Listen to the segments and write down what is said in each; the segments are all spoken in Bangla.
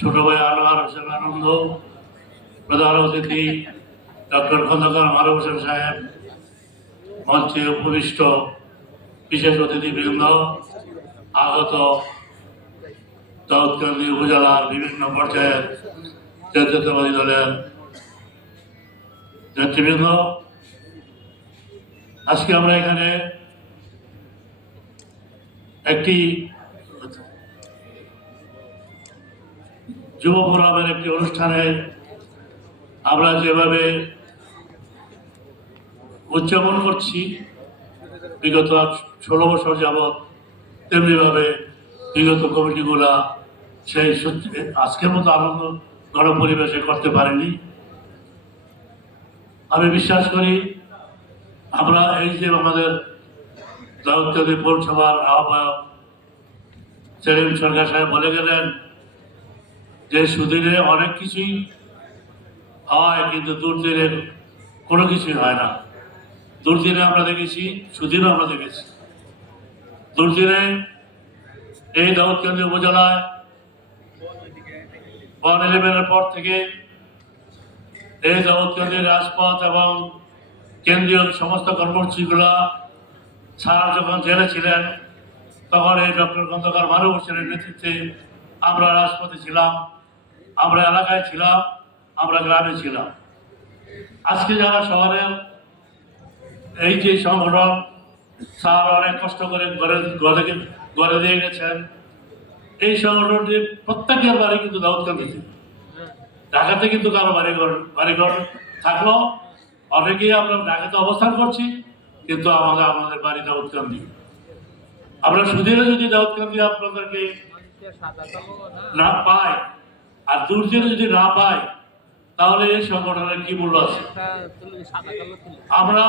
ছোট ভাই আনোয়ার হোসেন আনন্দ। প্রধান অতিথি, ডক্টর খন্দকার মারুফ হোসেন সাহেব, মঞ্চে উপবিষ্ট বিশেষ অতিথিবৃন্দ, আগত দাউদকান্দি উপজেলার বিভিন্ন পর্যায়ের জাতীয়তাবাদী দলের নেতৃবৃন্দ। আজকে আমরা এখানে একটি যুব ফোরামের একটি অনুষ্ঠানে আমরা যেভাবে উদযাপন করছি, বিগত ষোলো বছর যাবৎ তেমনিভাবে বিগত কমিটিগুলা সেই সত্যি আজকের মতো আনন্দ গণপরিবেশে করতে পারেনি। আমি বিশ্বাস করি আমরা এই যে আমাদের দাউদকান্দি পৌরসভার আহ্বায়ক সেলিম সরকার সাহেব বলে গেলেন যে সুদিনে অনেক কিছুই হয়, কিন্তু দুর্দিনের কোনো কিছুই হয় না। দুর্দিনে আমরা দেখেছি, সুদিনও আমরা দেখেছি। দুর্দিনে এই দাউদকান্দি উপজেলায় ওয়ান ইলেভেনের পর থেকে এই দাউদকান্দি রাজপথ এবং কেন্দ্রীয় সমস্ত কর্মসূচিগুলা স্যার যখন জেলে ছিলেন, তখন এই ডক্টর গন্ধকার মারুফ হোসেনের নেতৃত্বে আমরা রাজপথে ছিলাম। আমরা এলাকায় ছিলাম আমরা গ্রামে ছিলাম। আজকে যারা শহরের এই যে সংগঠন স্যার অনেক কষ্ট করে গড়ে গড়ে গড়ে দিয়ে গেছেন। এই সংগঠনটি প্রত্যেকের বাড়ি কিন্তু দাউদকান্দিতে ঢাকাতে কিন্তু কারও বাড়িঘর বাড়িঘর থাকল। অনেকেই আমরা ঢাকাতে অবস্থান করছি কিন্তু আমাদের আমাদের বাড়ি দাউদকান্দি আমরা সুদিনে যদি দাউদকান্দি আপনাদেরকে না। পাই দুর্দিনে যদি না পাই তাহলে এই সংগঠনের কি মূল্য আছে? আমরা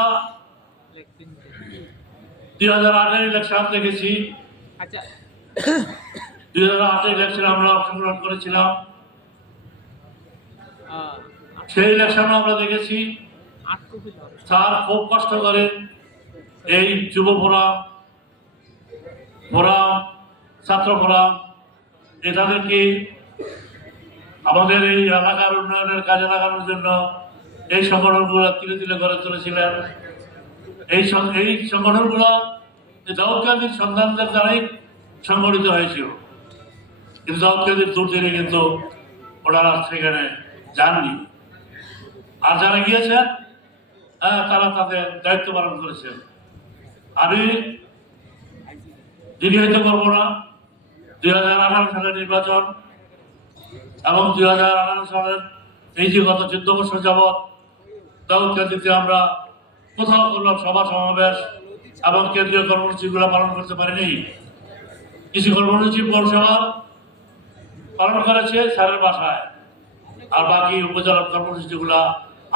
দুই হাজার আটের ইলেকশন দেখেছি। আচ্ছা। দুই হাজার আটের ইলেকশনে আমরা অংশগ্রহণ করেছিলাম। সেই ইলেকশনে আমরা দেখেছি। স্যার খুব কষ্ট করে এই যুব ফোরাম ফোরাম ছাত্র ফোরাম এটাদেরকে আমাদের এই এলাকার উন্নয়নের কাজে লাগানোর জন্য এই সংগঠনগুলো তিলে তিলে গড়ে তুলেছিলেন। এই এই সংগঠনগুলো এই দাউদকান্দির সন্তানদের দ্বারাই সংগঠিত হয়েছিল। কিন্তু দাউদকান্দির দুর্দিনে কিন্তু ওনারা সেখানে যাননি। আর যারা গিয়েছেন হ্যাঁ তারা তাদের দায়িত্ব পালন করেছেন। আমি দীর্ঘায়িত করব না। দুই হাজার আঠারো সালের নির্বাচন এবং দুই হাজার আঠারো সালের এই যে গত চোদ্দ বছর যাবৎ দাউদকান্দিতে আমরা কোথাও করলাম সভা সমাবেশ এবং কেন্দ্রীয় কর্মসূচিগুলো পালন করতে পারিনি। কিছু কর্মসূচি পৌরসভা পালন করেছে স্যারের বাসায়। আর বাকি উপজেলার কর্মসূচিগুলা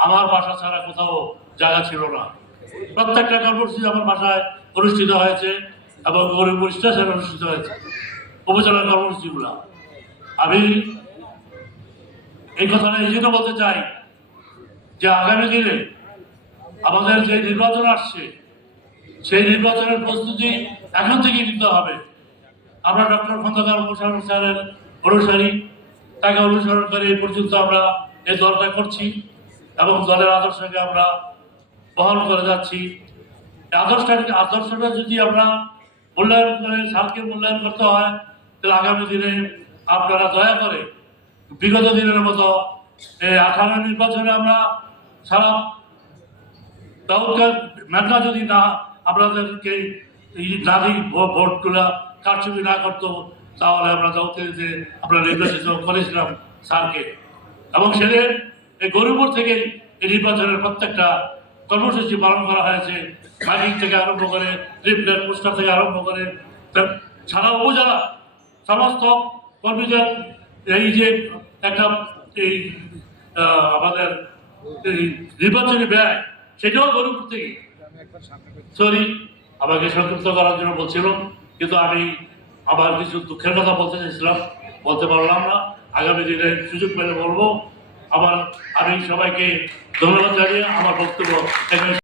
আমার বাসা ছাড়া কোথাও জায়গা ছিল না। প্রত্যেকটা কর্মসূচি আমার বাসায় অনুষ্ঠিত হয়েছে এবং গরিবপুর স্টেশনে অনুষ্ঠিত হয়েছে। উপজেলার কর্মসূচিগুলা। আমি এই কথাটা এই জন্য বলতে চাই যে আগামী দিনে আমাদের যে নির্বাচন আসছে, সেই নির্বাচনের প্রস্তুতি এখন থেকেই নিতে হবে। আমরা ডক্টর খন্দকার মোশারফ স্যারের অনুসারী, তাকে অনুসরণ করে এই পর্যন্ত আমরা এই দলটা করছি এবং দলের আদর্শকে আমরা বহন করে যাচ্ছি। আদর্শটাকে আদর্শটা যদি আমরা মূল্যায়ন করে, সালকে মূল্যায়ন করতে হয়, তাহলে আগামী দিনে আপনারা দয়া করে বিগত দিনের মতো আঠারো নির্বাচনে আমরা সারা দাউদকার মেঘনা যদি না আপনাদেরকে না দিই ভো- ভোটগুলা কারচুপি না করতো, তাহলে আমরা দাউদকে যে আমরা নির্বাচিত করেছিলাম স্যারকে। এবং সেদিন এই গরুপুর থেকে এই নির্বাচনের প্রত্যেকটা কর্মসূচি পালন করা হয়েছে। মাইকিং থেকে আরম্ভ করে লিফলেট পোস্টার থেকে আরম্ভ করে সারা উপজেলা সমস্ত কর্মীদের এই যে একটা এই আমাদের এই নির্বাচনী ব্যয়, সেটাও গরিব থেকে। সরি আমাকে সংক্ষিপ্ত করার জন্য বলছিলাম, কিন্তু আমি আবার কিছু দুঃখের কথা বলতে চাইছিলাম, বলতে পারলাম না। আগামী দিনে সুযোগ পেলে বলব। আমার, আমি সবাইকে ধন্যবাদ জানিয়ে আমার বক্তব্য